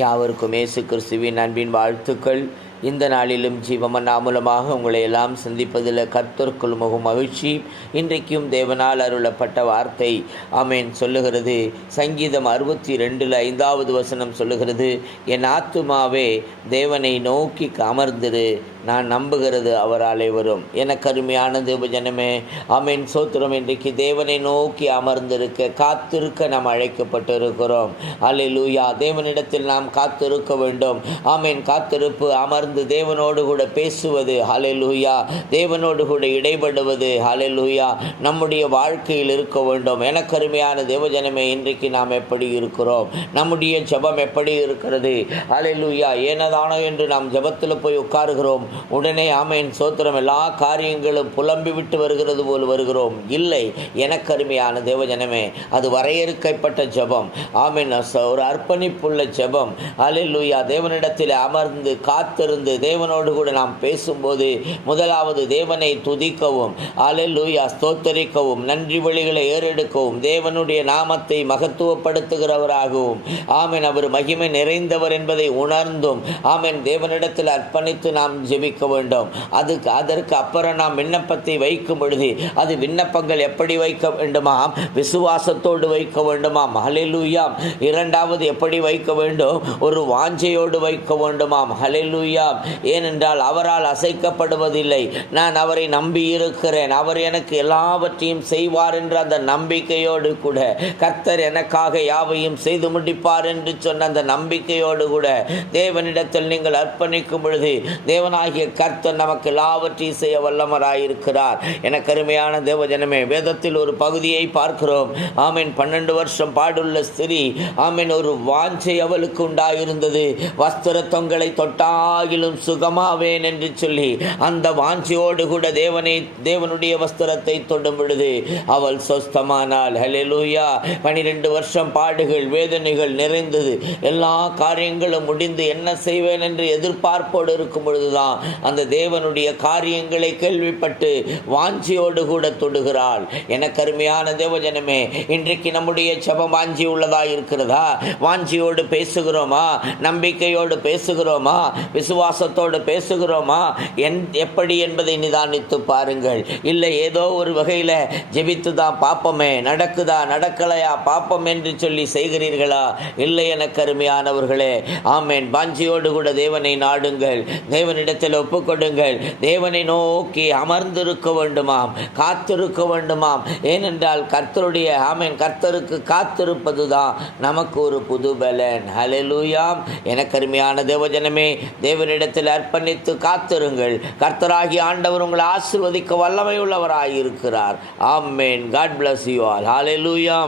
யாவருக்கும் இயேசு கிறிஸ்துவின் அன்பின் வாழ்த்துக்கள். இந்த நாளிலும் ஜீவமன்னா மூலமாக உங்களை எல்லாம் சந்திப்பதில் கர்த்தருக்குள் மிகவும் மகிழ்ச்சி. இன்றைக்கும் தேவனால் அருளப்பட்ட வார்த்தை ஆமேன் சொல்லுகிறது. சங்கீதம் 62:5 வசனம் சொல்லுகிறது, என் ஆத்துமாவே தேவனை நோக்கி அமர்ந்திரு, நான் நம்புகிறது அவராலே வரும். எனக்கு அருமையான தேவஜனமே, ஆமேன் சோத்திரம். இன்றைக்கு தேவனை நோக்கி அமர்ந்திருக்க காத்திருக்க நாம் அழைக்கப்பட்டிருக்கிறோம். அல்லேலூயா. தேவனிடத்தில் நாம் காத்திருக்க வேண்டும். ஆமேன். காத்திருப்பு அமர்ந்து தேவனோடு கூட பேசுவது, ஹல்லேலூயா, தேவனோடு கூட இடைபடுவது, ஹல்லேலூயா, நம்முடைய வாழ்க்கையில் இருக்க வேண்டும். எனக்கு அருமையான தேவஜனமே, இன்றைக்கு நாம் எப்படி இருக்கிறோம்? நம்முடைய ஜெபம் எப்படி இருக்கிறது? ஹல்லேலூயா. ஏனதானோ என்று நாம் ஜெபத்தில் போய் உட்காருகிறோம். உடனே ஆமேன் சோத்திரம் எல்லா காரியங்களும் புலம்பி விட்டு வருகிறது போல் வருகிறோம். இல்லை, எனக்கு அருமையான தேவஜனமே, அது வரையறுக்கப்பட்ட ஜெபம். ஆமேன். ஒரு அர்ப்பணிப்புள்ள ஜெபம். ஹல்லேலூயா. தேவனிடத்தில் அமர்ந்து காத்திருந்து தேவனோடு கூட நாம் பேசும்போது முதலாவது தேவனை துதிக்கவும், ஹல்லேலூயா, ஸ்தோத்தரிக்கவும், நன்றி பலிகளை ஏறெடுக்கவும், தேவனுடைய நாமத்தை மகத்துவப்படுத்துகிறவராகவும், ஆமேன், அவர் மகிமை நிறைந்தவர் என்பதை உணர்ந்தும், ஆமேன், தேவனிடத்தில் அர்ப்பணித்து நாம் ஜெபிக்க வேண்டும். அதற்கு அப்புறம் நாம் விண்ணப்பத்தை வைக்கும் பொழுது அது விண்ணப்பங்கள் எப்படி வைக்க வேண்டுமாம்? விசுவாசத்தோடு வைக்க வேண்டுமாம். ஹல்லேலூயா. இரண்டாவது எப்படி வைக்க வேண்டும்? ஒரு வாஞ்சையோடு வைக்க வேண்டுமாம். ஹல்லேலூயா. ஏனென்றால் அவரால் அசைக்கப்படுவதில்லை. நான் அவரை நம்பி இருக்கிறேன், அவர் எனக்கு எல்லாவற்றையும் செய்வார் என்ற அந்த நம்பிக்கையோடு கூட, கர்த்தர் எனக்காக யாவையும் செய்து முடிப்பார் என்று சொன்ன அந்த நம்பிக்கையோடு கூட தேவனிடத்தில் நீங்கள் அர்ப்பணிக்கும் பொழுது தேவனாகிய கர்த்தர் நமக்கு எல்லாவற்றையும் செய்ய வல்லவராயிருக்கிறார். எனக்கு அருமையான தேவஜனமே, வேதத்தில் ஒரு பகுதியை பார்க்கிறோம். ஆமேன். 12 வருஷம் பாடுள்ள ஸ்திரீ, ஆமேன், ஒரு வாஞ்சை அவளுக்கு உண்டாயிருந்தது. வஸ்திர தொங்கலை தொட்டாகிலும் சுகமாவேன் என்று சொல்லி அந்த வாஞ்சியோடு கூட தேவனுடைய வஸ்திரத்தை தொடும் பொழுது அவள் சொஸ்தமானாள். ஹல்லேலூயா. 12 வருஷம் பாடுகள் வேதனைகள் நிறைந்தது. எல்லா காரியங்களும் முடிந்து என்ன செய்வேன் என்று எதிர்பார்ப்போடு இருக்கும் பொழுதுதான் அந்த தேவனுடைய காரியங்களை கேள்விப்பட்டு வாஞ்சியோடு கூட தொடுகிறாள். எனக்கு அருமையான தேவஜனமே, இன்றைக்கு நம்முடைய ஜெபம் வாஞ்சி உள்ளதா இருக்கிறதா? வாஞ்சியோடு பேசுகிறோமா? நம்பிக்கையோடு பேசுகிறோமா? விசுவாசத்தோடு பேசுகிறோமா? எப்படி என்பதை நிதானித்து பாருங்கள். இல்லை, ஏதோ ஒரு வகையில் ஜெபித்து தான் பாப்பமே, நடக்குதா நடக்கலையா பாப்பம் என்று சொல்லி செய்கிறீர்களா? இல்லை எனக்கு அருமையானவர்களே, ஆமேன், வாஞ்சியோடு கூட தேவனை நாடுங்கள், தேவனிடத்தில் ஒப்புக்கொடுங்கள். தேவனை நோக்கி அமர்ந்திருக்க வேண்டுமாம், காத்திருக்க வேண்டுமாம். ஏனென்றால் கர்த்தருடைய ஆமேன் கர்த்தருக்கு காத்திருப்பது தான் நமக்கு ஒரு புது பலன். ஹல்லேலூயா. எனக்கு அருமையான தேவஜனமே, தேவனிடத்தில் அர்ப்பணித்து காத்திருங்கள். கர்த்தராகிய ஆண்டவர் உங்களை ஆசீர்வதிக்க வல்லமை உள்ளவராயிருக்கிறார். ஆமென். God bless you all. Hallelujah.